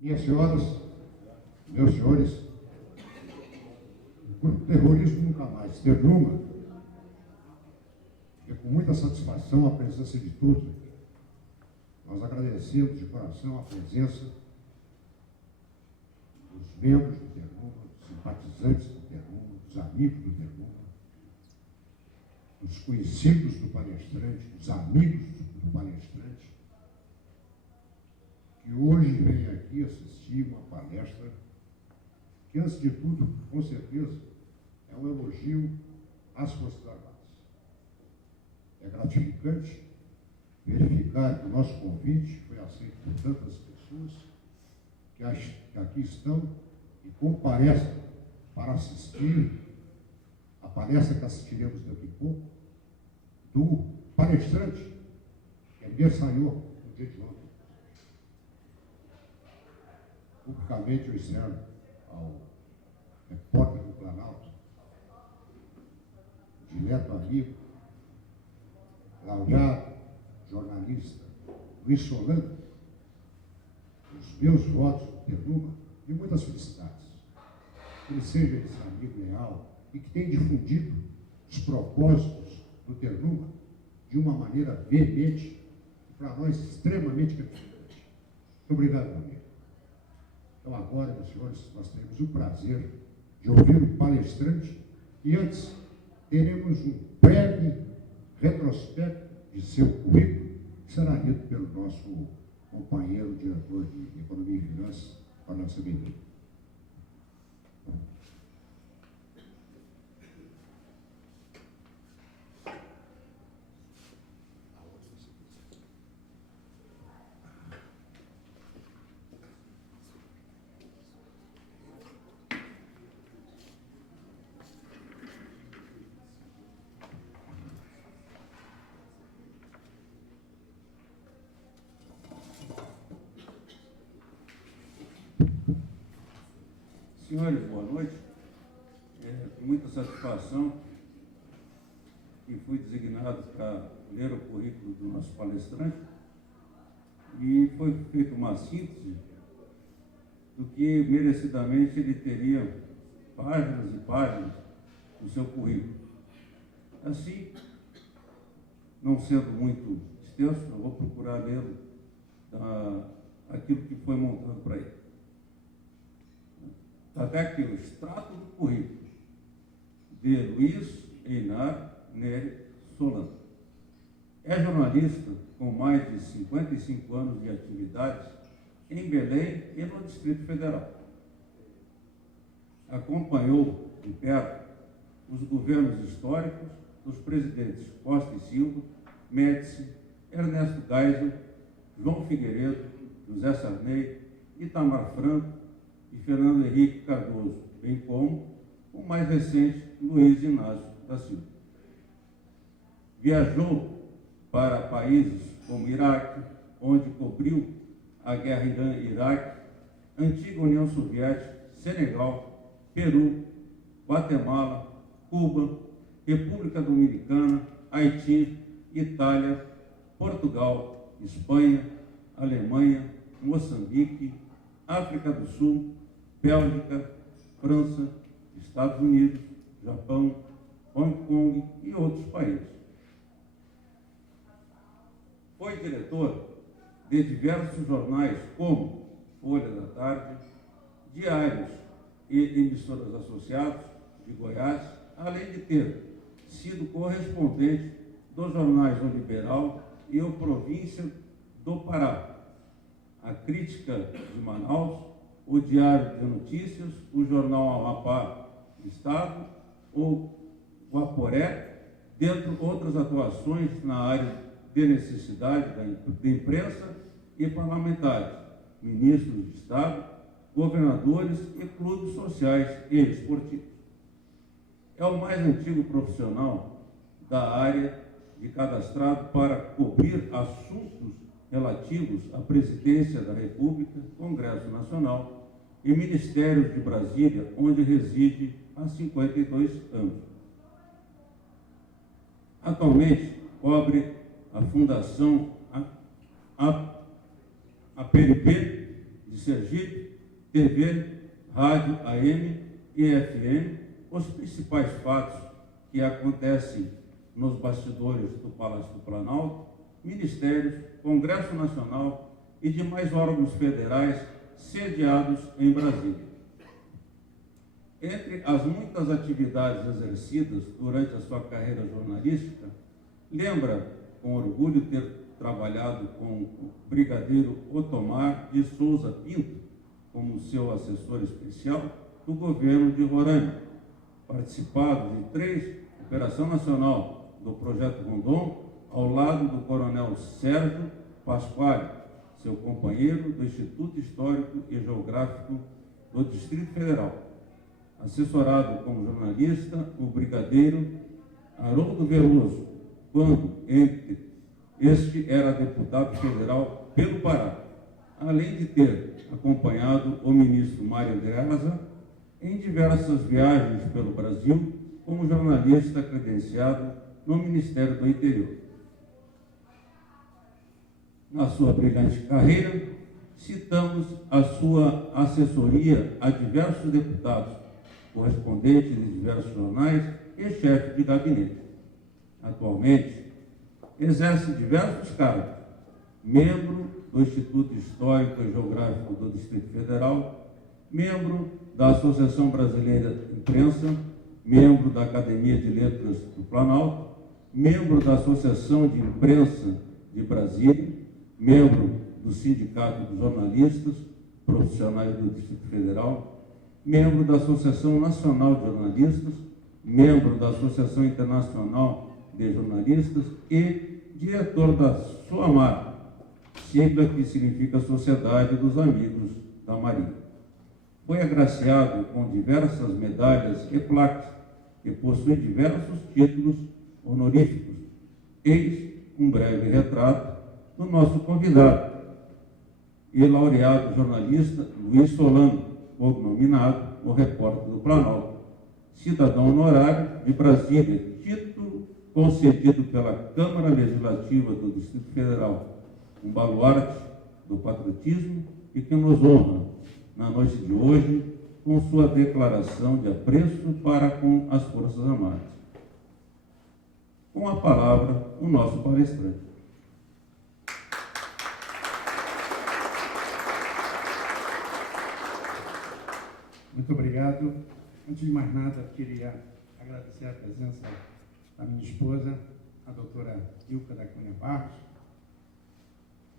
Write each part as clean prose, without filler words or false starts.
Minhas senhoras, meus senhores, o grupo terrorismo nunca mais. Ternuma, é com muita satisfação a presença de todos aqui. Nós agradecemos de coração a presença dos membros do Ternuma, dos simpatizantes do Ternuma, dos amigos do Ternuma, dos conhecidos do palestrante, dos amigos do palestrante, que hoje vem aqui assistir uma palestra que, antes de tudo, com certeza, é um elogio às Forças Armadas. É gratificante verificar que o nosso convite foi aceito por tantas pessoas que aqui estão e comparecem para assistir a palestra que assistiremos daqui a pouco, do palestrante que aniversariou no dia de ontem. Publicamente eu externo ao repórter do Planalto, direto amigo, laureado, jornalista, Luiz Solano, os meus votos do Ternuma e muitas felicidades. Que ele seja esse amigo leal e que tenha difundido os propósitos do Ternuma de uma maneira veemente e para nós extremamente gratificante. Muito obrigado, meu amigo. Então agora, meus senhores, nós teremos o prazer de ouvir o palestrante e antes teremos um breve retrospecto de seu currículo, que será lido pelo nosso companheiro, diretor de Economia e Finanças, Fernando Severino. Senhores, boa noite. Com muita satisfação que fui designado para ler o currículo do nosso palestrante e foi feita uma síntese do que merecidamente ele teria páginas e páginas no seu currículo. Assim, não sendo muito extenso, eu vou procurar ler aquilo que foi montado para ele. Até aqui o extrato do currículo de Luiz Einar Nery Solano. É jornalista com mais de 55 anos de atividades em Belém e no Distrito Federal. Acompanhou de perto os governos históricos dos presidentes Costa e Silva, Médici, Ernesto Geisel, João Figueiredo, José Sarney, Itamar Franco e Fernando Henrique Cardoso, bem como o mais recente, Luiz Inácio da Silva. Viajou para países como Iraque, onde cobriu a guerra Irã-Iraque, antiga União Soviética, Senegal, Peru, Guatemala, Cuba, República Dominicana, Haiti, Itália, Portugal, Espanha, Alemanha, Moçambique, África do Sul, Bélgica, França, Estados Unidos, Japão, Hong Kong e outros países. Foi diretor de diversos jornais como Folha da Tarde, Diários e emissoras associadas de Goiás, além de ter sido correspondente dos jornais O Liberal e O Província do Pará, A Crítica de Manaus, o Diário de Notícias, o Jornal Amapá Estado, o Guaporé, dentre outras atuações na área de necessidade da imprensa e parlamentares, ministros de Estado, governadores e clubes sociais e esportivos. É o mais antigo profissional da área de cadastrado para cobrir assuntos relativos à Presidência da República, Congresso Nacional e Ministérios de Brasília, onde reside há 52 anos. Atualmente, cobre a Fundação APNP de Sergipe, TV, rádio AM e FM, os principais fatos que acontecem nos bastidores do Palácio do Planalto, ministérios, Congresso Nacional e demais órgãos federais sediados em Brasília. Entre as muitas atividades exercidas durante a sua carreira jornalística, lembra com orgulho ter trabalhado com o brigadeiro Otomar de Souza Pinto como seu assessor especial do governo de Roraima, participado de 3 Operação Nacional do Projeto Rondon, ao lado do coronel Sérgio Pasquale, seu companheiro do Instituto Histórico e Geográfico do Distrito Federal. Assessorado como jornalista, o brigadeiro Haroldo Veloso, quando este era deputado federal pelo Pará, além de ter acompanhado o ministro Mário Graça em diversas viagens pelo Brasil como jornalista credenciado no Ministério do Interior. Na sua brilhante carreira, citamos a sua assessoria a diversos deputados, correspondente de diversos jornais e chefe de gabinete. Atualmente, exerce diversos cargos, membro do Instituto Histórico e Geográfico do Distrito Federal, membro da Associação Brasileira de Imprensa, membro da Academia de Letras do Planalto, membro da Associação de Imprensa de Brasília, membro do Sindicato dos Jornalistas Profissionais do Distrito Federal, membro da Associação Nacional de Jornalistas, membro da Associação Internacional de Jornalistas e diretor da SOAMAR, sigla que significa Sociedade dos Amigos da Marinha. Foi agraciado com diversas medalhas e placas e possui diversos títulos honoríficos. Eis um breve retrato do nosso convidado e laureado jornalista Luiz Solano, cognominado o repórter do Planalto, cidadão honorário de Brasília, título concedido pela Câmara Legislativa do Distrito Federal, um baluarte do patriotismo e que nos honra na noite de hoje com sua declaração de apreço para com as Forças Armadas. Com a palavra, o nosso palestrante. Muito obrigado. Antes de mais nada, queria agradecer a presença da minha esposa, a doutora Ilka da Cunha Barros,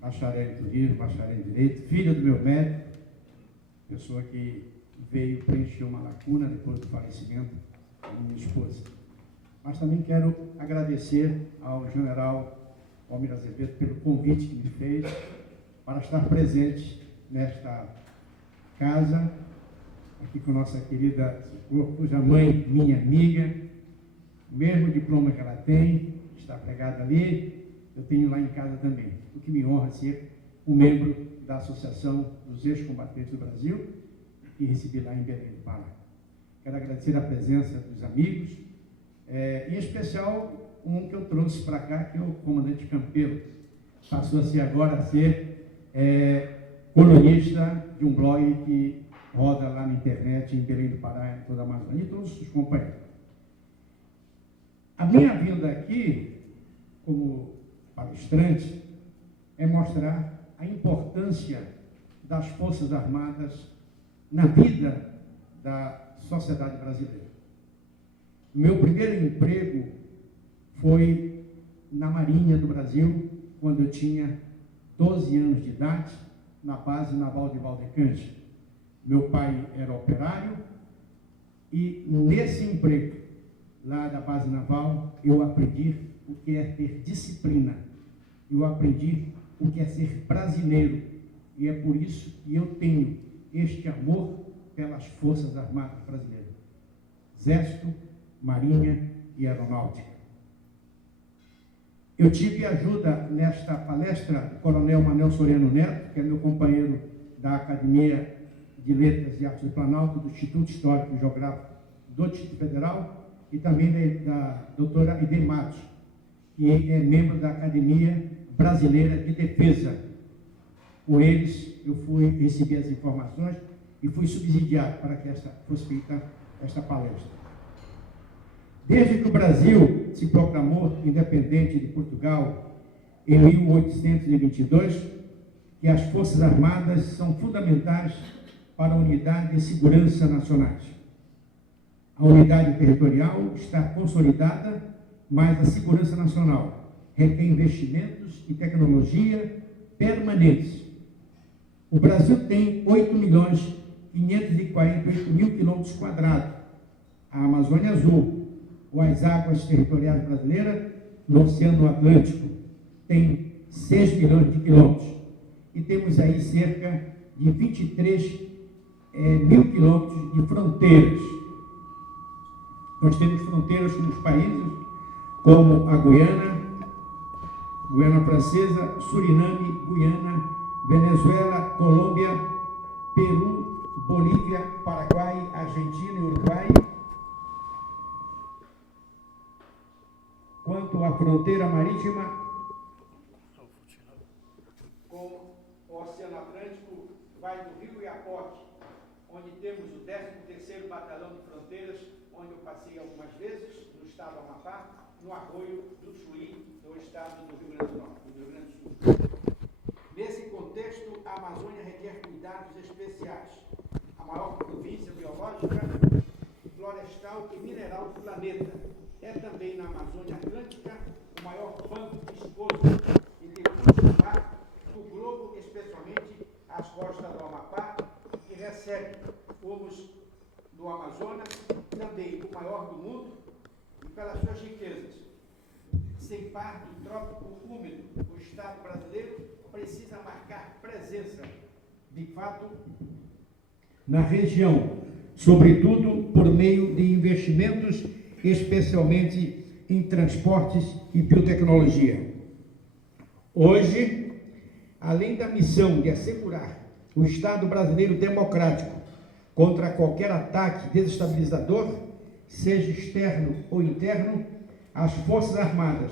bacharel em turismo, bacharel em direito, filha do meu médico, pessoa que veio preencher uma lacuna depois do falecimento da minha esposa. Mas também quero agradecer ao general Almir Azevedo pelo convite que me fez para estar presente nesta casa, aqui com nossa querida Socorro, cuja mãe, minha amiga, o mesmo diploma que ela tem, está pregado ali, eu tenho lá em casa também, o que me honra ser um membro da Associação dos Ex-Combatentes do Brasil, que recebi lá em Belém do Pará. Quero agradecer a presença dos amigos, em especial um que eu trouxe para cá, que é o comandante Campelo, passou a ser agora a ser colunista de um blog que roda lá na internet, em Belém do Pará, em toda a Amazônia, e todos os companheiros. A minha vinda aqui, como palestrante, é mostrar a importância das Forças Armadas na vida da sociedade brasileira. Meu primeiro emprego foi na Marinha do Brasil, quando eu tinha 12 anos de idade, na base naval de Valdecante. Meu pai era operário e nesse emprego lá da base naval eu aprendi o que é ter disciplina, eu aprendi o que é ser brasileiro e é por isso que eu tenho este amor pelas Forças Armadas brasileiras, Exército, Marinha e Aeronáutica. Eu tive ajuda nesta palestra do Coronel Manuel Soriano Neto, que é meu companheiro da Academia de Letras e Artes do Planalto, do Instituto Histórico e Geográfico do Distrito Federal, e também da doutora Ide Matos, que é membro da Academia Brasileira de Defesa. Com eles, eu recebi as informações e fui subsidiado para que fosse feita esta palestra. Desde que o Brasil se proclamou independente de Portugal em 1822, que as Forças Armadas são fundamentais para a unidade e segurança nacionais. A unidade territorial está consolidada, mas a segurança nacional requer investimentos e tecnologia permanentes. O Brasil tem 8.548.000 quilômetros quadrados. A Amazônia Azul, ou as águas territoriais brasileiras, no Oceano Atlântico, tem 6 milhões de quilômetros. E temos aí cerca de 23 mil quilômetros de fronteiras. Nós temos fronteiras com os países como a Guiana Francesa, Suriname, Guiana, Venezuela, Colômbia, Peru, Bolívia, Paraguai, Argentina e Uruguai. Quanto à fronteira marítima com o Oceano Atlântico, vai do Rio Iapoque, onde temos o 13º Batalhão de Fronteiras, onde eu passei algumas vezes, no estado do Amapá, no Arroio do Chuí, no estado do Rio Grande do Norte, do Rio Grande do Sul. Nesse contexto, a Amazônia requer cuidados especiais. A maior província biológica, florestal e mineral do planeta. É também na Amazônia Atlântica o maior banco viscoso e de recursos do mar do globo, especialmente as costas do Amapá, que recebe fomos do Amazonas, também o maior do mundo, e pelas suas riquezas. Sem par do trópico úmido, o Estado brasileiro precisa marcar presença, de fato, na região, sobretudo por meio de investimentos, especialmente em transportes e biotecnologia. Hoje, além da missão de assegurar o Estado brasileiro democrático contra qualquer ataque desestabilizador, seja externo ou interno, as Forças Armadas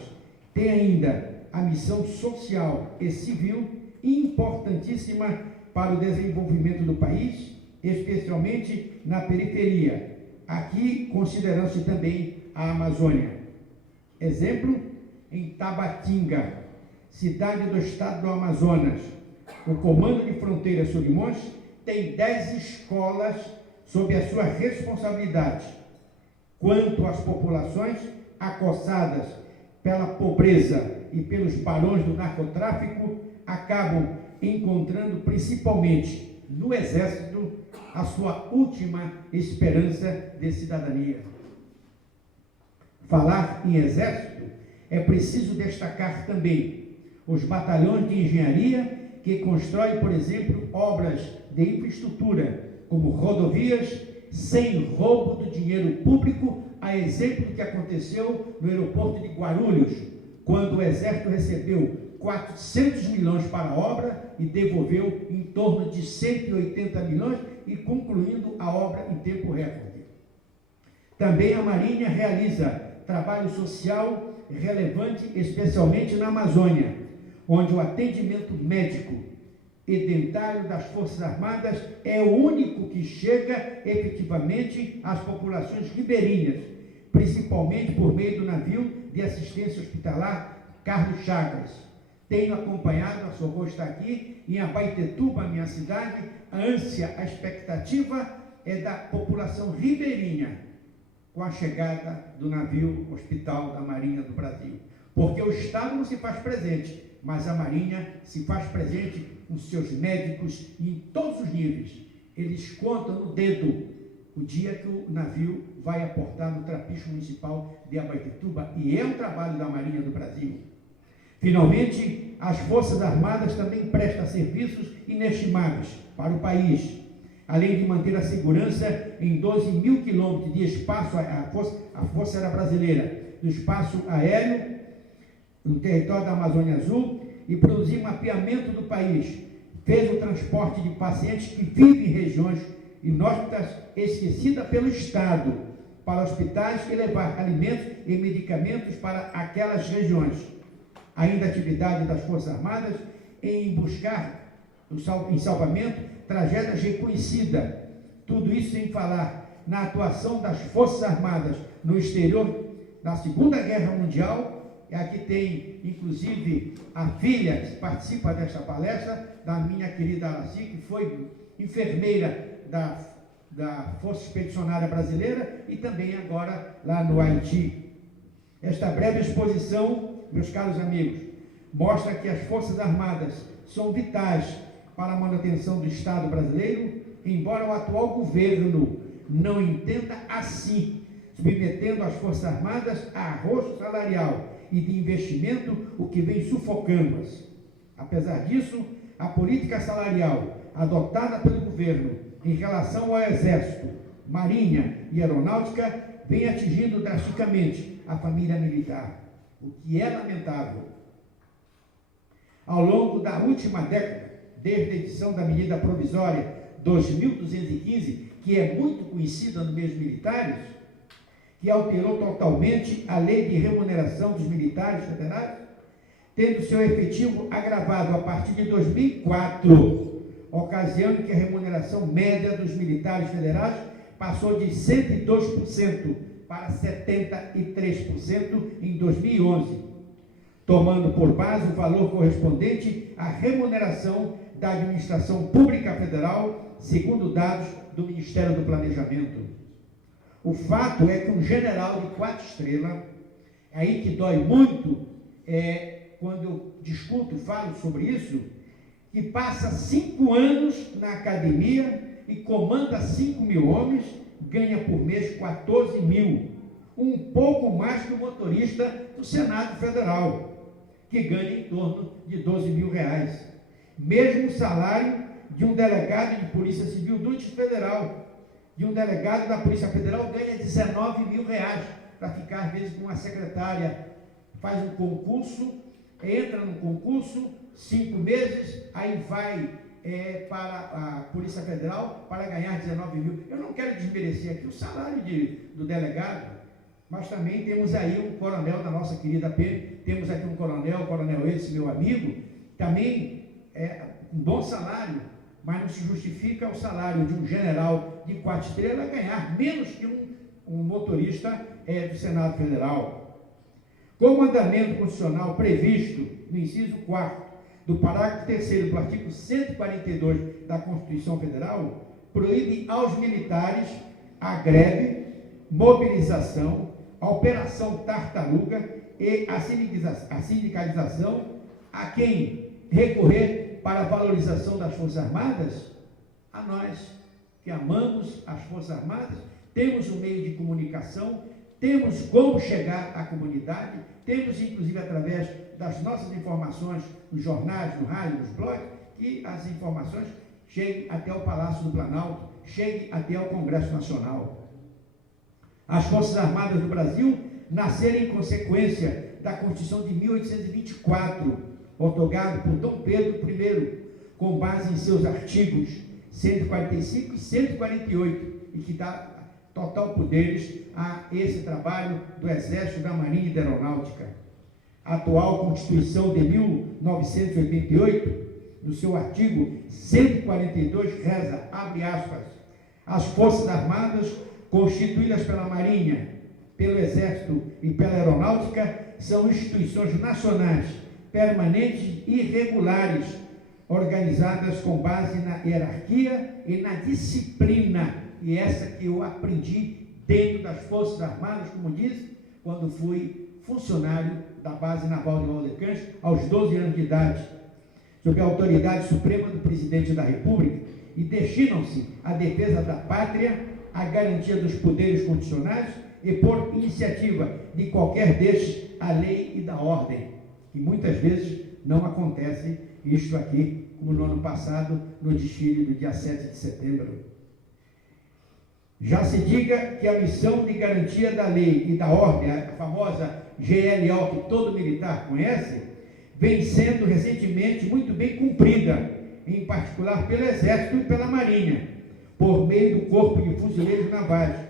têm ainda a missão social e civil importantíssima para o desenvolvimento do país, especialmente na periferia, aqui considerando-se também a Amazônia. Exemplo, em Tabatinga, cidade do estado do Amazonas, o Comando de Fronteira Solimões tem 10 escolas sob a sua responsabilidade. Quanto às populações acossadas pela pobreza e pelos barões do narcotráfico, acabam encontrando principalmente no Exército a sua última esperança de cidadania. Falar em Exército, é preciso destacar também os batalhões de engenharia que constroem, por exemplo, obras de infraestrutura, como rodovias, sem roubo do dinheiro público, a exemplo do que aconteceu no aeroporto de Guarulhos, quando o Exército recebeu 400 milhões para a obra e devolveu em torno de 180 milhões e concluindo a obra em tempo recorde. Também a Marinha realiza trabalho social relevante, especialmente na Amazônia, onde o atendimento médico e dentário das Forças Armadas é o único que chega efetivamente às populações ribeirinhas, principalmente por meio do navio de assistência hospitalar Carlos Chagas. Tenho acompanhado, a Socorro está aqui, em Abaetetuba, minha cidade, a ânsia, a expectativa é da população ribeirinha com a chegada do navio hospital da Marinha do Brasil. Porque o Estado não se faz presente, mas a Marinha se faz presente com seus médicos em todos os níveis. Eles contam no dedo o dia que o navio vai aportar no Trapiche Municipal de Abaetetuba, e é um trabalho da Marinha do Brasil. Finalmente, as Forças Armadas também prestam serviços inestimáveis para o país, além de manter a segurança em 12 mil quilômetros de espaço, a Força Aérea Brasileira, do espaço aéreo, no território da Amazônia Azul, e produzir mapeamento do país. Fez o transporte de pacientes que vivem em regiões inóspitas esquecidas pelo Estado para hospitais e levar alimentos e medicamentos para aquelas regiões. Ainda a atividade das Forças Armadas em buscar em salvamento, tragédias reconhecidas. Tudo isso sem falar na atuação das Forças Armadas no exterior na Segunda Guerra Mundial. E aqui tem, inclusive, a filha que participa desta palestra, da minha querida Araci, que foi enfermeira da Força Expedicionária Brasileira e também agora lá no Haiti. Esta breve exposição, meus caros amigos, mostra que as Forças Armadas são vitais para a manutenção do Estado brasileiro, embora o atual governo não entenda assim, submetendo as Forças Armadas a arroxo salarial e de investimento, o que vem sufocando-as. Apesar disso, a política salarial adotada pelo governo em relação ao Exército, Marinha e Aeronáutica vem atingindo drasticamente a família militar, o que é lamentável. Ao longo da última década, desde a edição da medida provisória 2215, que é muito conhecida nos meios militares, que alterou totalmente a lei de remuneração dos militares federais, tendo seu efetivo agravado a partir de 2004, ocasião em que a remuneração média dos militares federais passou de 102% para 73% em 2011, tomando por base o valor correspondente à remuneração da administração pública federal, segundo dados do Ministério do Planejamento. O fato é que um general de 4 estrelas, é aí que dói muito, quando eu discuto, falo sobre isso, que passa 5 anos na academia e comanda 5 mil homens, ganha por mês 14 mil, um pouco mais que o motorista do Senado Federal, que ganha em torno de 12 mil reais. Mesmo o salário de um delegado de Polícia Civil do Distrito Federal, de um delegado da Polícia Federal ganha 19 mil reais para ficar, às vezes, com uma secretária, faz um concurso, entra no concurso, 5 meses, aí vai para a Polícia Federal para ganhar 19 mil. Eu não quero desmerecer aqui o salário do delegado, mas também temos aí um coronel da nossa querida PM, temos aqui um coronel esse, meu amigo, também um bom salário, mas não se justifica o salário de um general de 4 estrelas ganhar menos que um motorista do Senado Federal. Com o mandamento constitucional previsto no inciso 4º do parágrafo 3º do artigo 142 da Constituição Federal, proíbe aos militares a greve, mobilização, a operação tartaruga e a sindicalização a quem recorrer para a valorização das Forças Armadas. A nós que amamos as Forças Armadas, temos um meio de comunicação, temos como chegar à comunidade, temos inclusive através das nossas informações nos jornais, no rádio, nos blogs, que as informações cheguem até o Palácio do Planalto, cheguem até o Congresso Nacional. As Forças Armadas do Brasil nasceram em consequência da Constituição de 1824, otorgado por Dom Pedro I, com base em seus artigos 145 e 148, e que dá total poderes a esse trabalho do Exército, da Marinha e da Aeronáutica. A atual Constituição de 1988, no seu artigo 142, reza, abre aspas, as Forças Armadas, constituídas pela Marinha, pelo Exército e pela Aeronáutica, são instituições nacionais, permanentes e regulares, organizadas com base na hierarquia e na disciplina, e essa que eu aprendi dentro das Forças Armadas, como disse, quando fui funcionário da base naval de Valdecante, aos 12 anos de idade, sob a autoridade suprema do presidente da República, e destinam-se à defesa da pátria, à garantia dos poderes constitucionais e, por iniciativa de qualquer destes, a lei e da ordem, que muitas vezes não acontece isto aqui, como no ano passado, no desfile do dia 7 de setembro. Já se diga que a missão de garantia da lei e da ordem, a famosa GLO que todo militar conhece, vem sendo recentemente muito bem cumprida, em particular pelo Exército e pela Marinha, por meio do Corpo de Fuzileiros Navais,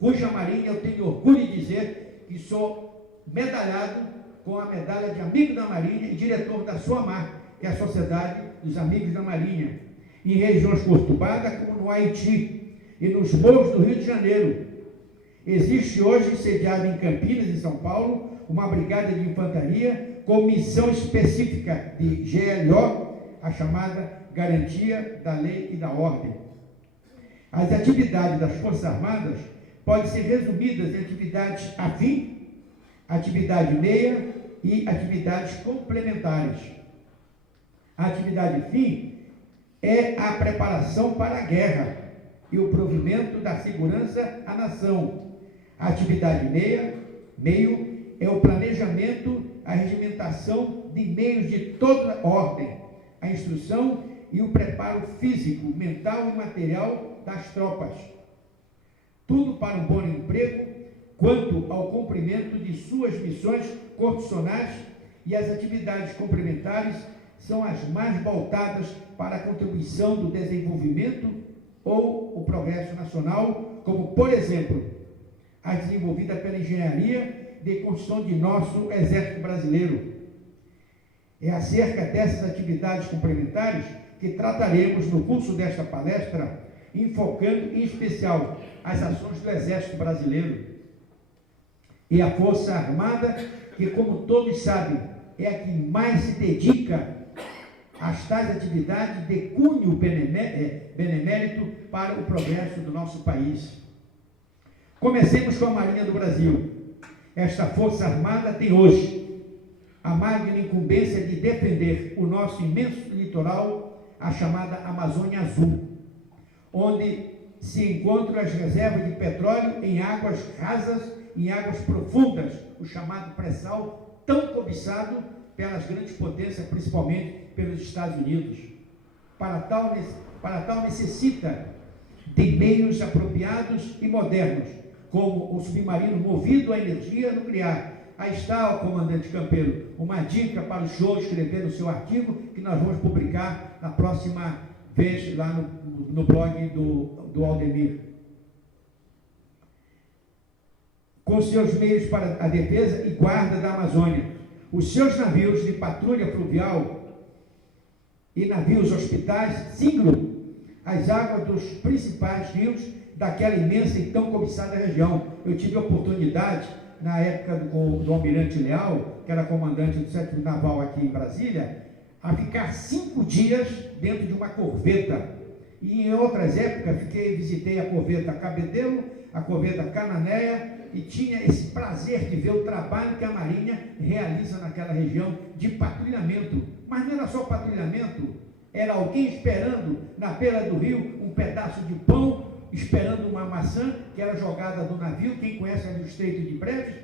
cuja Marinha eu tenho orgulho de dizer que sou medalhado com a medalha de amigo da Marinha e diretor da SOAMAR, que é a Sociedade dos Amigos da Marinha, em regiões conturbadas como no Haiti e nos morros do Rio de Janeiro. Existe hoje, sediado em Campinas, em São Paulo, uma brigada de infantaria com missão específica de GLO, a chamada Garantia da Lei e da Ordem. As atividades das Forças Armadas podem ser resumidas em atividades afim, atividade meia e atividades complementares. A atividade fim é a preparação para a guerra e o provimento da segurança à nação. A atividade meio é o planejamento, a regimentação de meios de toda ordem, a instrução e o preparo físico, mental e material das tropas. Tudo para um bom emprego quanto ao cumprimento de suas missões constitucionais, e as atividades complementares são as mais voltadas para a contribuição do desenvolvimento ou o progresso nacional, como, por exemplo, a desenvolvida pela engenharia de construção de nosso Exército Brasileiro. É acerca dessas atividades complementares que trataremos no curso desta palestra, enfocando em especial as ações do Exército Brasileiro. E a Força Armada, que, como todos sabem, é a que mais se dedica às tais atividades de cunho benemérito para o progresso do nosso país. Comecemos com a Marinha do Brasil. Esta Força Armada tem hoje a magna incumbência de defender o nosso imenso litoral, a chamada Amazônia Azul, onde se encontram as reservas de petróleo em águas rasas e em águas profundas, o chamado pré-sal, tão cobiçado pelas grandes potências, principalmente pelos Estados Unidos. Para tal necessita de meios apropriados e modernos, como o submarino movido à energia nuclear. Aí está, o comandante Campeiro, uma dica para o senhor escrever no seu artigo, que nós vamos publicar na próxima vez lá no blog do Aldemir. Com seus meios para a defesa e guarda da Amazônia, os seus navios de patrulha fluvial e navios hospitais singram as águas dos principais rios daquela imensa e tão cobiçada região. Eu tive a oportunidade, na época do Almirante Leal, que era comandante do 7º Naval aqui em Brasília, a ficar 5 dias dentro de uma corveta. E em outras épocas visitei a corveta Cabedelo, a corveta Cananéia, e tinha esse prazer de ver o trabalho que a Marinha realiza naquela região de patrulhamento. Mas não era só patrulhamento, era alguém esperando na beira do rio um pedaço de pão, esperando uma maçã que era jogada do navio. Quem conhece ali o Estreito de Breves,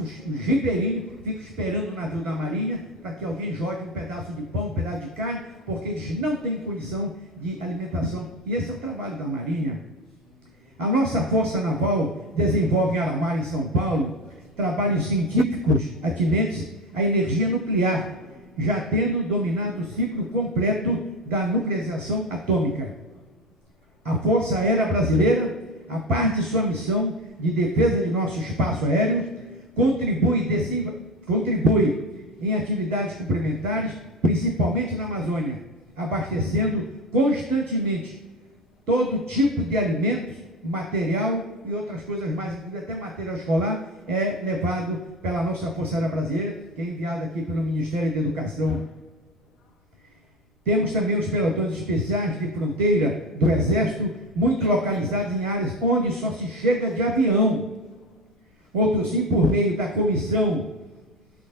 os ribeirinhos ficam esperando o navio da Marinha para que alguém jogue um pedaço de pão, um pedaço de carne, porque eles não têm condição de alimentação. E esse é o trabalho da Marinha. A nossa Força Naval desenvolve em Aramar, em São Paulo, trabalhos científicos atinentes à energia nuclear, já tendo dominado o ciclo completo da nuclearização atômica. A Força Aérea Brasileira, a parte de sua missão de defesa de nosso espaço aéreo, contribui em atividades complementares, principalmente na Amazônia, abastecendo constantemente todo tipo de alimentos, material e outras coisas mais, inclusive até material escolar, é levado pela nossa Força Aérea Brasileira, que é enviada aqui pelo Ministério da Educação. Temos também os pelotões especiais de fronteira do Exército, muito localizados em áreas onde só se chega de avião. Outros sim, por meio da Comissão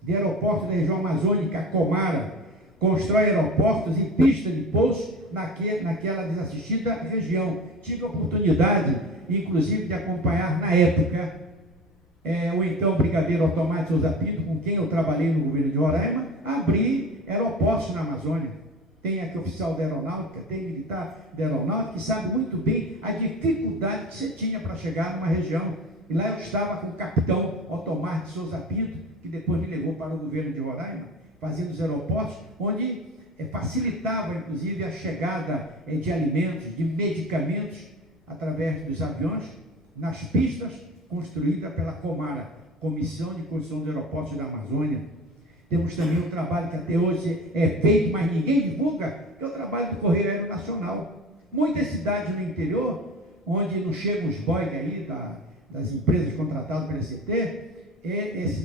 de Aeroportos da Região Amazônica, a Comara, constrói aeroportos e pistas de pouso naquela desassistida região. Tive a oportunidade, inclusive, de acompanhar na época o então brigadeiro Otomar de Souza Pinto, com quem eu trabalhei no governo de Roraima, abrir aeroportos na Amazônia. Tem aqui oficial da aeronáutica, tem militar da aeronáutica, que sabe muito bem a dificuldade que você tinha para chegar numa região. E lá eu estava com o capitão Otomar de Souza Pinto, que depois me levou para o governo de Roraima, fazendo os aeroportos, onde facilitava, inclusive, a chegada de alimentos, de medicamentos, através dos aviões, nas pistas construídas pela Comara, Comissão de Construção dos Aeroportos da Amazônia. Temos também um trabalho que até hoje é feito, mas ninguém divulga, que é o trabalho do Correio Aeronacional. Muitas cidades no interior, onde não chegam os boys aí das empresas contratadas pela ECT,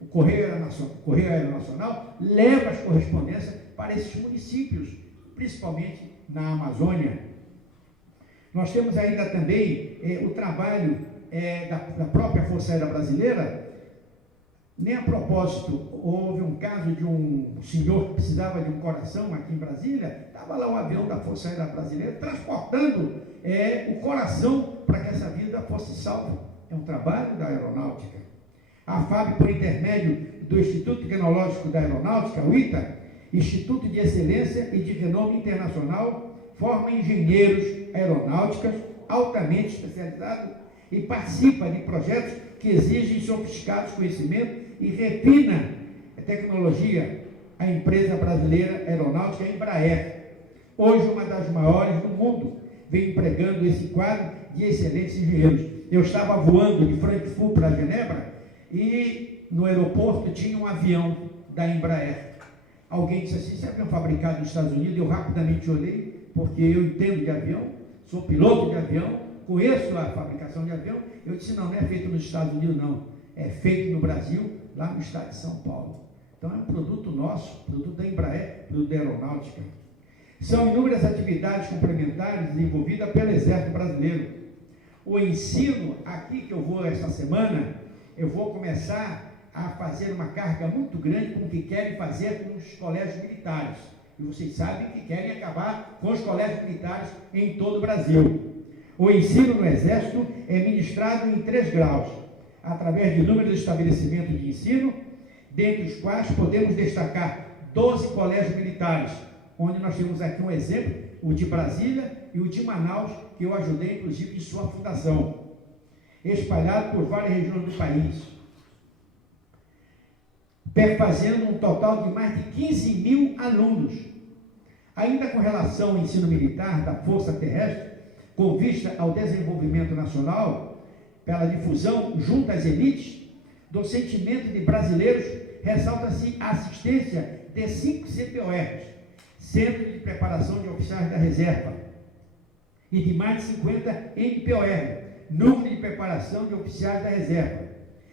o Correio Aeronacional leva as correspondências para esses municípios, principalmente na Amazônia. Nós temos ainda também o trabalho da própria Força Aérea Brasileira. Nem a propósito, houve um caso de um senhor que precisava de um coração aqui em Brasília, estava lá um avião da Força Aérea Brasileira transportando o coração para que essa vida fosse salva. É um trabalho da aeronáutica. A FAB, por intermédio do Instituto Tecnológico da Aeronáutica, o ITA, Instituto de Excelência e de Renome Internacional, forma engenheiros aeronáuticos altamente especializados e participa de projetos que exigem sofisticados conhecimentos e refina a tecnologia. A empresa brasileira aeronáutica Embraer, hoje uma das maiores do mundo, vem empregando esse quadro de excelentes engenheiros. Eu estava voando de Frankfurt para Genebra e no aeroporto tinha um avião da Embraer. Alguém disse assim: esse avião fabricado nos Estados Unidos? Eu rapidamente olhei, porque eu entendo de avião, sou piloto de avião, conheço a fabricação de avião. Eu disse: não é feito nos Estados Unidos, não. É feito no Brasil, lá no estado de São Paulo. Então é um produto nosso, produto da Embraer, produto da aeronáutica. São inúmeras atividades complementares desenvolvidas pelo Exército Brasileiro. O ensino, aqui que eu vou esta semana, eu vou começar a fazer uma carga muito grande com o que querem fazer com os colégios militares. E vocês sabem que querem acabar com os colégios militares em todo o Brasil. O ensino no Exército é ministrado em 3 graus, através de inúmeros estabelecimentos de ensino, dentre os quais podemos destacar 12 colégios militares, onde nós temos aqui um exemplo, o de Brasília e o de Manaus, que eu ajudei, inclusive, em sua fundação, espalhado por várias regiões do país, perfazendo um total de mais de 15 mil alunos. Ainda com relação ao ensino militar da Força Terrestre, com vista ao desenvolvimento nacional, pela difusão junto às elites, do sentimento de brasileiros, ressalta-se a assistência de 5 CPORs, Centro de Preparação de Oficiais da Reserva, e de mais de 50 NPOR, Núcleo de Preparação de Oficiais da Reserva,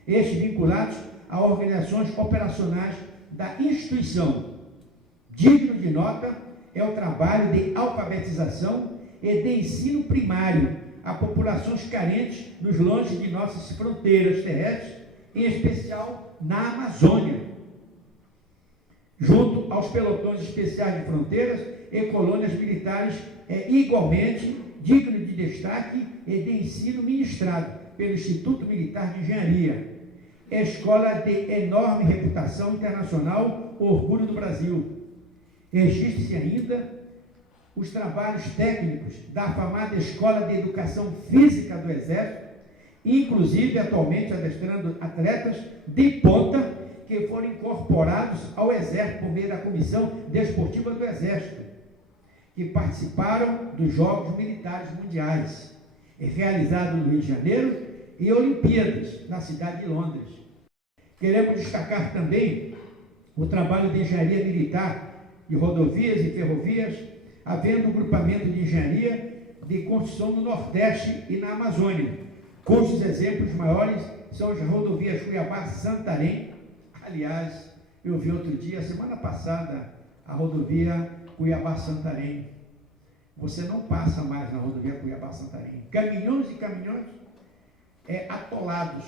estes vinculados a organizações operacionais da instituição. Digno de nota é o trabalho de alfabetização e de ensino primário a populações carentes nos longe de nossas fronteiras terrestres, em especial na Amazônia, junto aos pelotões especiais de fronteiras e colônias militares, é igualmente digno de destaque e de ensino ministrado pelo Instituto Militar de Engenharia, escola de enorme reputação internacional, orgulho do Brasil. Registre-se ainda os trabalhos técnicos da afamada Escola de Educação Física do Exército, inclusive atualmente adestrando atletas de ponta que foram incorporados ao Exército por meio da Comissão Desportiva do Exército, que participaram dos Jogos Militares Mundiais, realizados no Rio de Janeiro, e Olimpíadas, na cidade de Londres. Queremos destacar também o trabalho de engenharia militar de rodovias e ferrovias, havendo um grupamento de engenharia de construção no Nordeste e na Amazônia, cujos exemplos maiores são as rodovias Cuiabá-Santarém. Aliás, eu vi outro dia, semana passada, a rodovia Cuiabá-Santarém. Você não passa mais na rodovia Cuiabá-Santarém. Caminhões e caminhões atolados,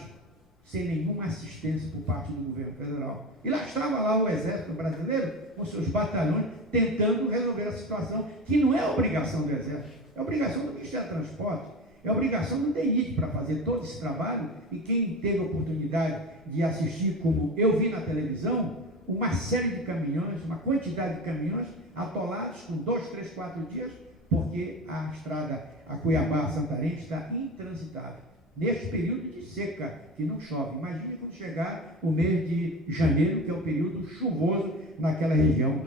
sem nenhuma assistência por parte do governo federal. E lá estava lá o Exército Brasileiro, com seus batalhões, tentando resolver a situação, que não é obrigação do Exército, é obrigação do Ministério do Transporte, é obrigação do DENIT para fazer todo esse trabalho. E quem teve a oportunidade de assistir, como eu vi na televisão, uma série de caminhões, uma quantidade de caminhões atolados com 2, 3, 4 dias, porque a estrada a Cuiabá-Santarém está intransitável. Neste período de seca, que não chove. Imagine quando chegar o mês de janeiro, que é o período chuvoso naquela região.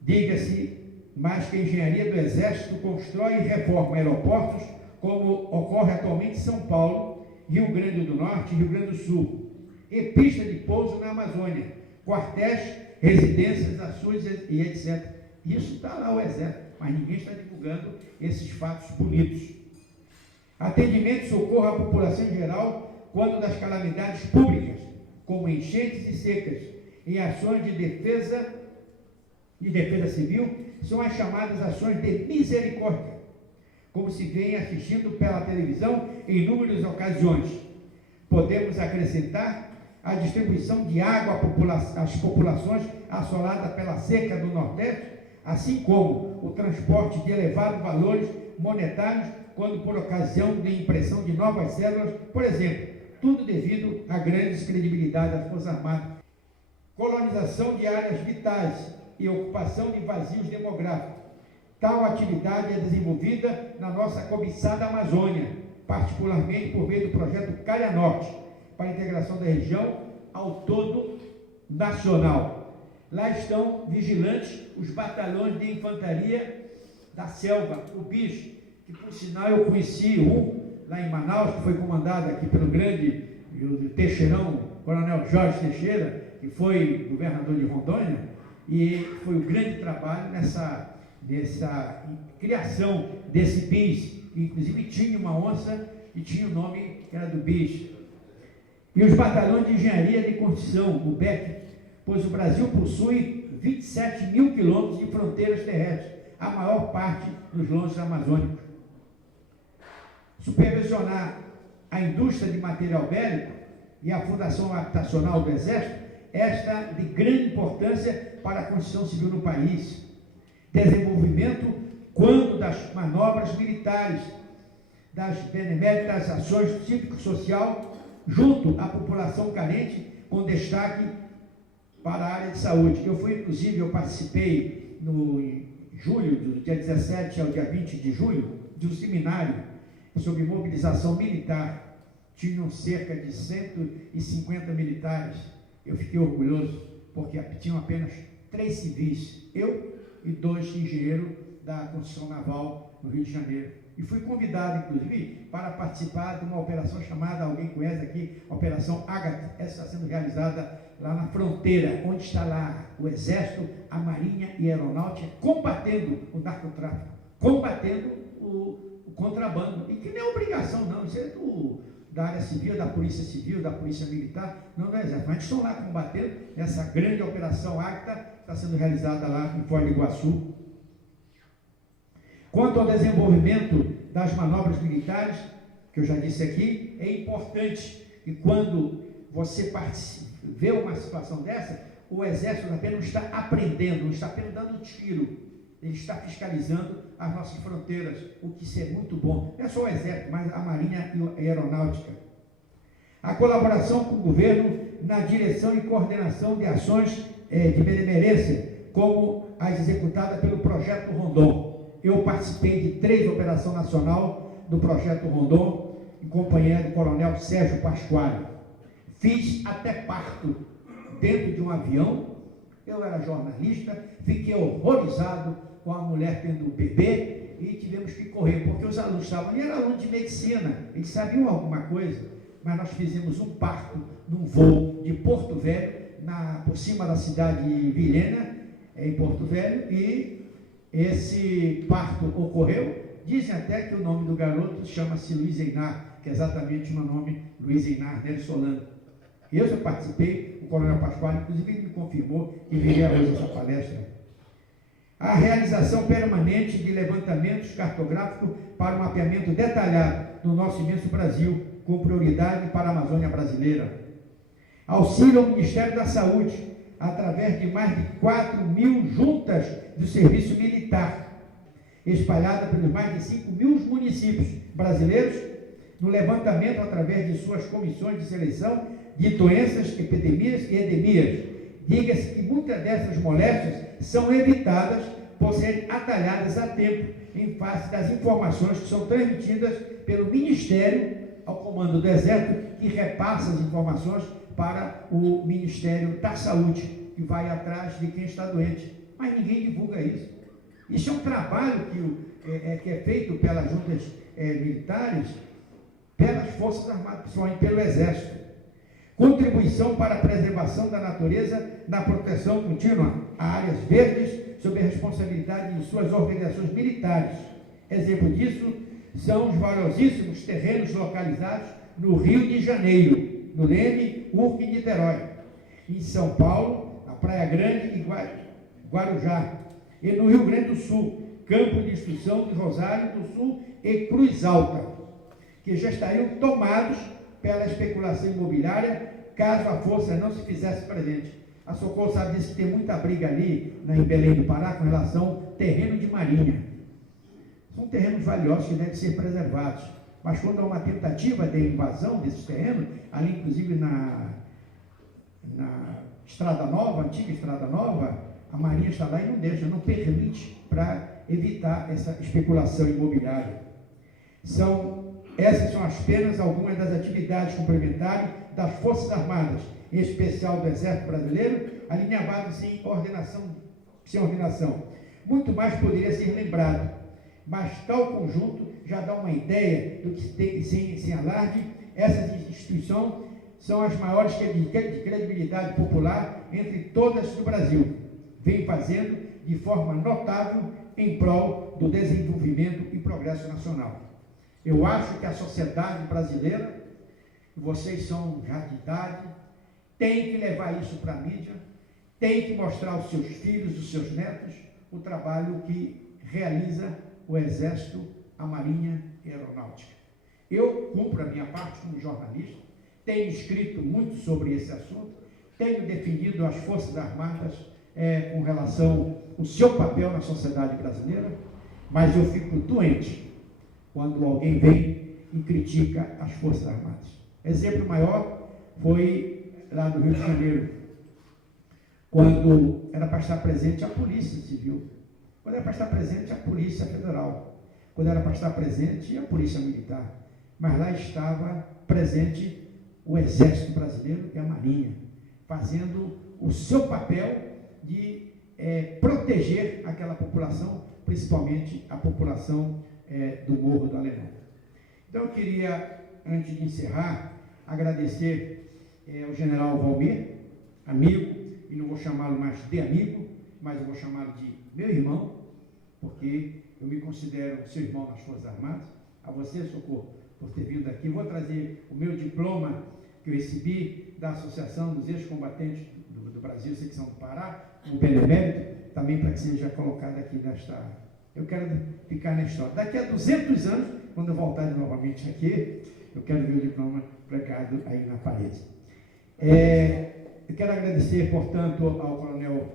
Diga-se mais que a engenharia do Exército constrói e reforma aeroportos, como ocorre atualmente em São Paulo, Rio Grande do Norte e Rio Grande do Sul, e pista de pouso na Amazônia, quartéis, residências, açudes e etc. Isso está lá o Exército, mas ninguém está divulgando esses fatos bonitos. Atendimento e socorro à população em geral quando das calamidades públicas, como enchentes e secas, em ações de defesa civil, são as chamadas ações de misericórdia, como se vem assistindo pela televisão em inúmeras ocasiões. Podemos acrescentar a distribuição de água às populações assoladas pela seca do Nordeste, assim como o transporte de elevados valores monetários quando por ocasião de impressão de novas células, por exemplo, tudo devido à grande descredibilidade das Forças Armadas. Colonização de áreas vitais e ocupação de vazios demográficos. Tal atividade é desenvolvida na nossa cobiçada Amazônia, particularmente por meio do projeto Calha Norte, para a integração da região ao todo nacional. Lá estão vigilantes os batalhões de infantaria da selva, o BIS, que por sinal eu conheci lá em Manaus, que foi comandado aqui pelo grande Teixeirão, Coronel Jorge Teixeira, que foi governador de Rondônia, e foi o grande trabalho nessa criação desse BIS, inclusive tinha uma onça e tinha o nome que era do BIS. E os batalhões de engenharia de construção, o BEC, pois o Brasil possui 27 mil quilômetros de fronteiras terrestres, a maior parte nos longes amazônicos. Supervisionar a indústria de material bélico e a Fundação Habitacional do Exército, esta de grande importância para a construção civil no país. Desenvolvimento quando das manobras militares, das beneméritas ações cívico-social junto à população carente, com destaque para a área de saúde. Eu participei em julho, do dia 17 ao dia 20 de julho, de um seminário sobre mobilização militar. Tinham cerca de 150 militares. Eu fiquei orgulhoso, porque tinham apenas 3 civis, eu e 2 engenheiros da construção naval no Rio de Janeiro. E fui convidado, inclusive, para participar de uma operação chamada, alguém conhece aqui, Operação Ágata. Essa está sendo realizada lá na fronteira, onde está lá o Exército, a Marinha e a Aeronáutica, combatendo o narcotráfico, combatendo o contrabando. E que não é obrigação, não, isso é da área civil, da Polícia Civil, da Polícia Militar, não é Exército. Mas estão lá combatendo essa grande Operação Ágata, que está sendo realizada lá em Foz do Iguaçu. Quanto ao desenvolvimento das manobras militares, que eu já disse aqui, é importante que quando você vê uma situação dessa, o Exército apenas não está aprendendo, não está apenas dando tiro, ele está fiscalizando as nossas fronteiras, o que isso é muito bom. Não é só o Exército, mas a Marinha e a Aeronáutica. A colaboração com o governo na direção e coordenação de ações de benemerência, como as executadas pelo Projeto Rondon. Eu participei de 3 operações nacional do Projeto Rondon, em companhia do Coronel Sérgio Pasquale. Fiz até parto dentro de um avião. Eu era jornalista, fiquei horrorizado com a mulher tendo bebê e tivemos que correr, porque os alunos estavam ali, eram alunos de medicina, eles sabiam alguma coisa, mas nós fizemos um parto num voo de Porto Velho, por cima da cidade de Vilhena, em Porto Velho, e esse parto ocorreu. Dizem até que o nome do garoto chama-se Luiz Einar, que é exatamente o meu nome, Luiz Einar Nery Solano. Eu já participei, o Coronel Pasquale, inclusive, ele me confirmou que viria hoje essa palestra. A realização permanente de levantamentos cartográficos para o mapeamento detalhado do nosso imenso Brasil, com prioridade para a Amazônia brasileira. Auxílio ao Ministério da Saúde, através de mais de 4.000 juntas do serviço militar, espalhadas pelos mais de 5.000 municípios brasileiros, no levantamento através de suas comissões de seleção de doenças, epidemias e endemias. Diga-se que muitas dessas moléstias são evitadas por serem atalhadas a tempo, em face das informações que são transmitidas pelo Ministério ao comando do Exército, que repassa as informações para o Ministério da Saúde, que vai atrás de quem está doente. Mas ninguém divulga isso. Isso é um trabalho que é feito pelas juntas militares, pelas Forças Armadas, principalmente pelo Exército. Contribuição para a preservação da natureza na proteção contínua a áreas verdes sob a responsabilidade de suas organizações militares. Exemplo disso são os valiosíssimos terrenos localizados no Rio de Janeiro, no Leme, Urca e Niterói. Em São Paulo, a Praia Grande e Guarujá. E no Rio Grande do Sul, Campo de Instrução de Rosário do Sul e Cruz Alta, que já estariam tomados pela especulação imobiliária, caso a força não se fizesse presente. A Socorro sabe disso, que tem muita briga ali em Belém do Pará com relação ao terreno de marinha. São terrenos valiosos que devem ser preservados. Mas quando há uma tentativa de invasão desses terrenos, ali inclusive na Estrada Nova, antiga Estrada Nova, a Marinha está lá e não deixa, não permite para evitar essa especulação imobiliária. Essas são apenas algumas das atividades complementares das Forças Armadas, em especial do Exército Brasileiro, alinhavados sem ordenação. Muito mais poderia ser lembrado, mas tal conjunto já dá uma ideia do que tem, sem alarde. Essas instituições são as maiores de credibilidade popular entre todas do Brasil. Vem fazendo de forma notável em prol do desenvolvimento e progresso nacional. Eu acho que a sociedade brasileira, vocês são já de idade, tem que levar isso para a mídia, tem que mostrar aos seus filhos, aos seus netos, o trabalho que realiza o Exército, a Marinha e a Aeronáutica. Eu cumpro a minha parte como jornalista, tenho escrito muito sobre esse assunto, tenho defendido as Forças Armadas com relação ao seu papel na sociedade brasileira, mas eu fico doente quando alguém vem e critica as Forças Armadas. Exemplo maior foi lá no Rio de Janeiro, quando era para estar presente a Polícia Civil, quando era para estar presente a Polícia Federal, quando era para estar presente a Polícia Militar, mas lá estava presente o Exército Brasileiro e a Marinha, fazendo o seu papel de proteger aquela população, principalmente a população do Morro do Alemão. Então, eu queria, antes de encerrar, agradecer ao general Valmir, amigo, e não vou chamá-lo mais de amigo, mas eu vou chamá-lo de meu irmão, porque eu me considero seu irmão nas Forças Armadas. A você, Socorro, por ter vindo aqui. Vou trazer o meu diploma que eu recebi da Associação dos Ex-Combatentes do Brasil, secção do Pará, um benemérito, também para que seja colocado aqui nesta... Eu quero ficar na história. Daqui a 200 anos, quando eu voltar novamente aqui, eu quero ver o diploma pregado aí na parede. Eu quero agradecer, portanto, ao coronel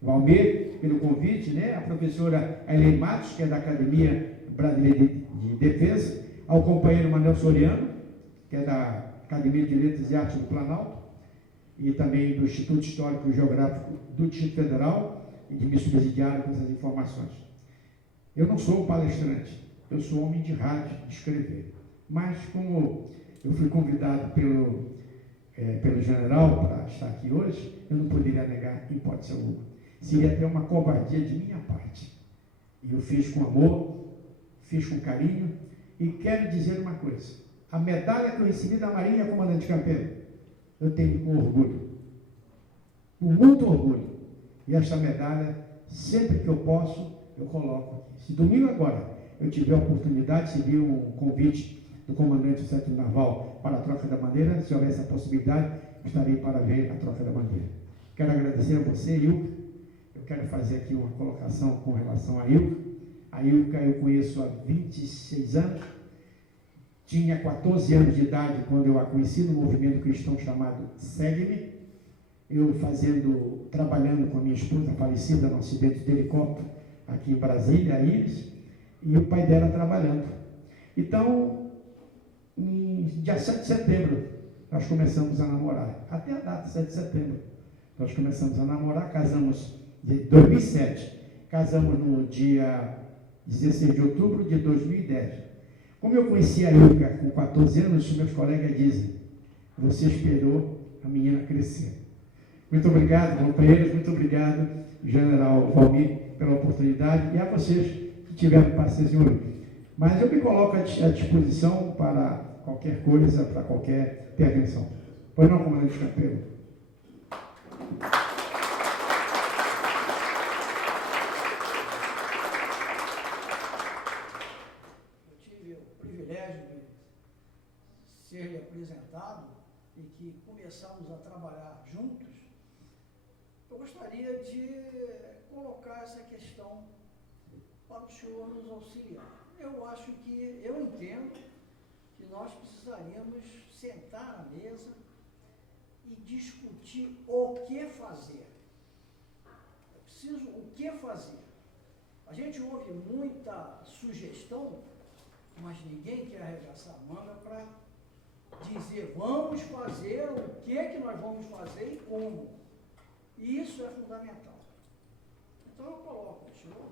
Valmir pelo convite, né? A professora Elaine Matos, que é da Academia Brasileira de Defesa, ao companheiro Manuel Soriano, que é da Academia de Letras e Artes do Planalto, e também do Instituto Histórico e Geográfico do Distrito Federal, e de me subsidiar com essas informações. Eu não sou um palestrante, eu sou homem de rádio, de escrever. Mas, como eu fui convidado pelo general para estar aqui hoje, eu não poderia negar hipótese alguma. Seria até uma covardia de minha parte. E eu fiz com amor, fiz com carinho, e quero dizer uma coisa. A medalha que eu recebi da Marinha, comandante Campeiro, eu tenho com orgulho. Com muito orgulho. E esta medalha, sempre que eu posso, eu coloco aqui. Se domingo agora eu tiver a oportunidade, se vir um convite do comandante do Sétimo Naval para a troca da bandeira, se houver essa possibilidade, estarei para ver a troca da bandeira. Quero agradecer a você, Ilka. Eu quero fazer aqui uma colocação com relação a Ilka. A Ilka eu conheço há 26 anos. Tinha 14 anos de idade quando eu a conheci no movimento cristão chamado Segue-me. Eu trabalhando com a minha esposa, falecida no acidente de helicóptero aqui em Brasília, a Iris, e o pai dela trabalhando. Então, dia 7 de setembro, nós começamos a namorar. Até a data, 7 de setembro, nós começamos a namorar, casamos em 2007. Casamos no dia 16 de outubro de 2010. Como eu conheci a Ilka com 14 anos, meus colegas dizem, você esperou a menina crescer. Muito obrigado, companheiros, muito obrigado, general Valmir, pela oportunidade, e a vocês que tiveram paciência hoje. Mas eu me coloco à disposição para qualquer coisa, para qualquer intervenção. Pois não, comandante Capelo? Eu tive o privilégio de ser-lhe apresentado e que começamos a trabalhar juntos. Eu gostaria de colocar essa questão para o senhor nos auxiliar. Eu entendo que nós precisaríamos sentar à mesa e discutir o que fazer. É preciso o que fazer. A gente ouve muita sugestão, mas ninguém quer arregaçar a manga para dizer vamos fazer o que nós vamos fazer e como. E isso é fundamental. Então eu coloco ao senhor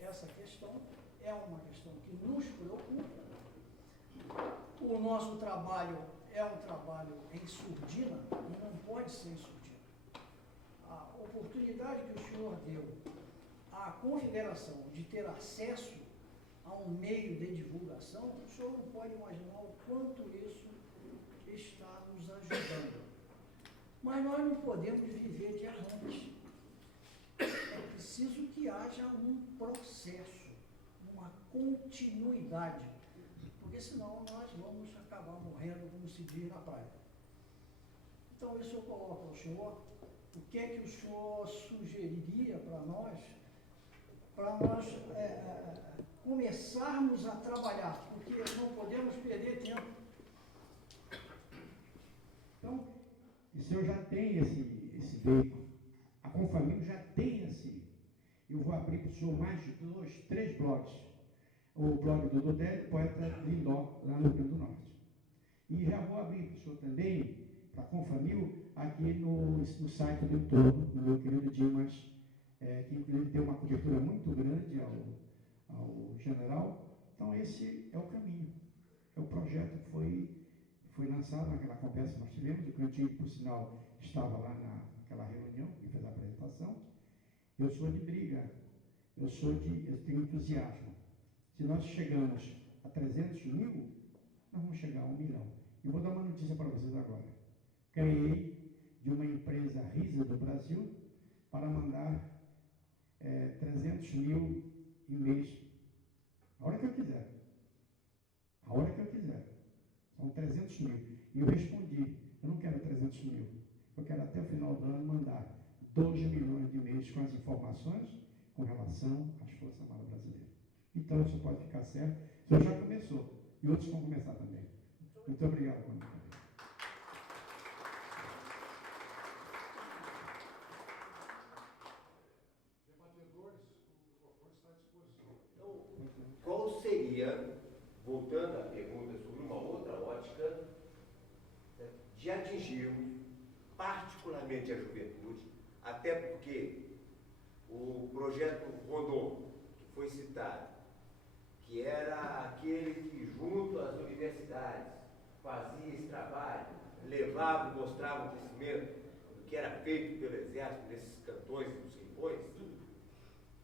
essa questão, é uma questão que nos preocupa. O nosso trabalho é um trabalho em surdina e não pode ser em surdina. A oportunidade que o senhor deu à confederação de ter acesso a um meio de divulgação, o senhor não pode imaginar o quanto isso está nos ajudando. Mas nós não podemos viver de arranque. É preciso que haja um processo, uma continuidade, porque senão nós vamos acabar morrendo, como se diz na praia. Então, isso eu coloco ao senhor. O que é que o senhor sugeriria para nós começarmos a trabalhar, porque não podemos perder tempo. Então, o senhor já tem esse veículo, a Confamil já tem esse. Eu vou abrir para o senhor mais de 2, 3 blogs. O blog do Dodé, poeta Lindó, lá no Rio Grande do Norte. E já vou abrir para o senhor também, para a Confamil, aqui no site do Entorno, do meu querido Dimas, que inclusive tem uma cobertura muito grande ao general. Então, esse é o caminho. É o projeto que foi lançado naquela conversa que nós tivemos. O Cantinho, por sinal, estava lá naquela reunião e fez a apresentação. Eu sou de briga, eu tenho entusiasmo. Se nós chegamos a 300 mil, nós vamos chegar a 1 milhão. Eu vou dar uma notícia para vocês agora. Ganhei de uma empresa Risa do Brasil para mandar 300 mil em mês, a hora que eu quiser. A hora que eu quiser. São 300 mil. E eu respondi, eu não quero 300 mil. Eu quero até o final do ano mandar 2 milhões de mês com as informações com relação às Forças Armadas Brasileiras. Então, isso pode ficar certo. O senhor já começou. E outros vão começar também. Muito obrigado, comandante. Debatedores, o microfone está à disposição. Então, qual seria, voltando à pergunta sobre uma outra ótica, de atingirmos particularmente a juventude, até porque o projeto Rondon, que foi citado, que era aquele que, junto às universidades, fazia esse trabalho, levava, mostrava o crescimento do que era feito pelo Exército nesses cantões e nos rincões,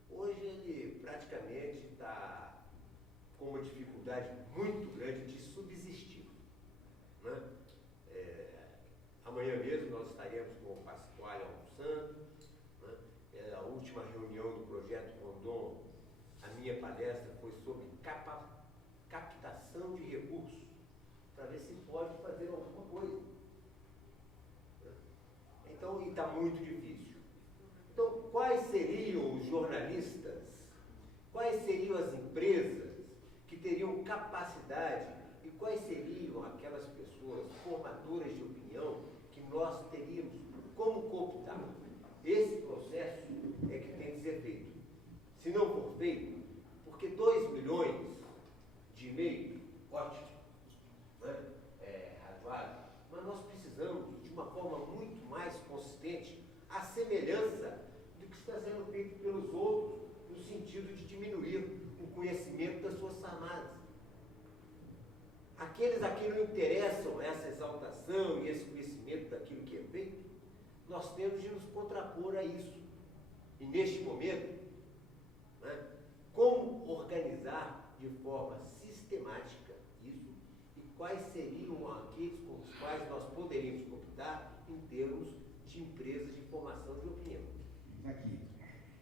hoje ele praticamente está com uma dificuldade muito grande de subsistir. Né? Amanhã mesmo nós estaremos com o Pasquale almoçando. Né? A última reunião do projeto Rondon, a minha palestra foi sobre captação de recursos, para ver se pode fazer alguma coisa. Né? Então, e está muito difícil. Então, quais seriam os jornalistas, quais seriam as empresas que teriam capacidade e quais seriam aquelas pessoas formadoras de opinião que nós teríamos como cooptar? Esse processo é que tem que ser feito. Se não for feito, porque 2 milhões de e-mail, ótimo, né? É razoável, mas nós precisamos de uma forma muito mais consistente a semelhança do que está sendo feito pelos outros, no sentido de diminuir o conhecimento das Forças Armadas. Aqueles a quem não interessam essa exaltação e esse conhecimento daquilo que é feito, nós temos de nos contrapor a isso. E neste momento, né, como organizar de forma sistemática isso e quais seriam aqueles com os quais nós poderíamos termos de empresas de formação de opinião. Aqui.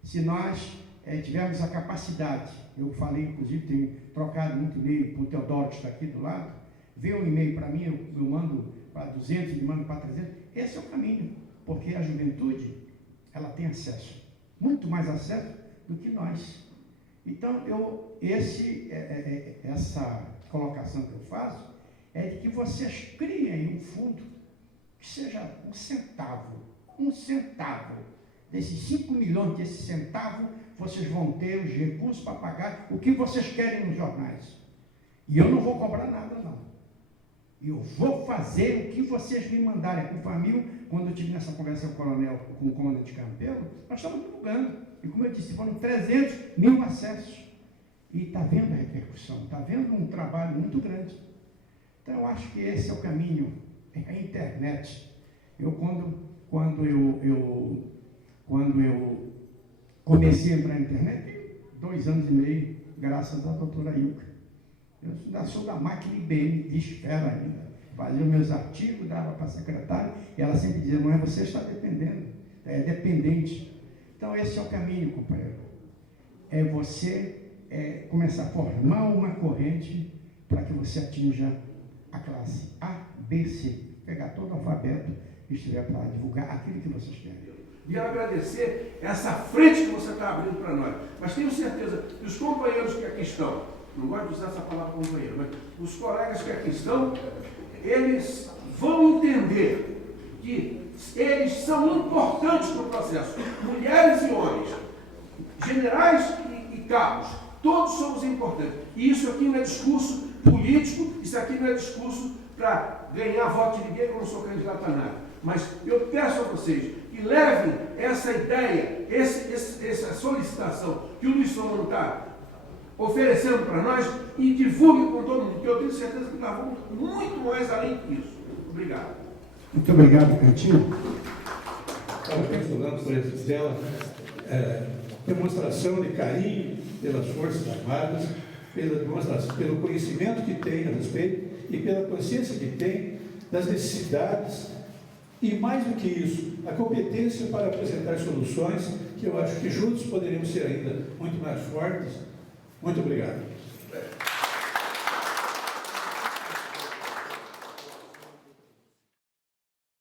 Se nós tivermos a capacidade, eu falei, inclusive, tenho trocado muito e-mail com o Teodoro, que está aqui do lado, vê um e-mail para mim, eu mando para 200, ele manda para 300, esse é o caminho, porque a juventude, ela tem acesso, muito mais acesso do que nós. Então, essa colocação que eu faço é de que vocês criem um fundo que seja um centavo desses 5 milhões, desse centavo, vocês vão ter os recursos para pagar o que vocês querem nos jornais. E eu não vou cobrar nada, não. Eu vou fazer o que vocês me mandarem. Com o Famil, quando eu tive nessa conversa com o comandante Campelo, nós estamos divulgando. E como eu disse, foram 300 mil acessos. E está vendo a repercussão, está vendo um trabalho muito grande. Então, eu acho que esse é o caminho, é a internet. Quando eu comecei a entrar na internet, tem 2 anos e meio, graças à doutora Ilka. Eu ainda sou da máquina IBM, de esfera ainda. Fazia meus artigos, dava para a secretária, e ela sempre dizia, não é você está dependendo, é dependente. Então, esse é o caminho, companheiro. É você começar a formar uma corrente para que você atinja a classe A, B, C. Pegar todo o alfabeto e estiver para divulgar aquilo que vocês querem. Quero agradecer essa frente que você está abrindo para nós. Mas tenho certeza que os companheiros que aqui estão, não gosto de usar essa palavra companheiro, mas os colegas que aqui estão, eles vão entender que eles são importantes no processo. Mulheres e homens, generais e cabos, todos somos importantes. E isso aqui não é discurso político, isso aqui não é discurso para ganhar voto de ninguém, que eu não sou candidato a nada. Mas eu peço a vocês que levem essa ideia, essa solicitação que o Luiz Solano está oferecendo para nós e divulguem com todo mundo, porque eu tenho certeza que nós vamos muito mais além disso. Obrigado. Muito obrigado, Cantinho. Parabéns, Solano, por essa bela demonstração de carinho pelas Forças Armadas, pelo conhecimento que tem a respeito e pela consciência que tem das necessidades e, mais do que isso, a competência para apresentar soluções que eu acho que juntos poderíamos ser ainda muito mais fortes. Muito obrigado.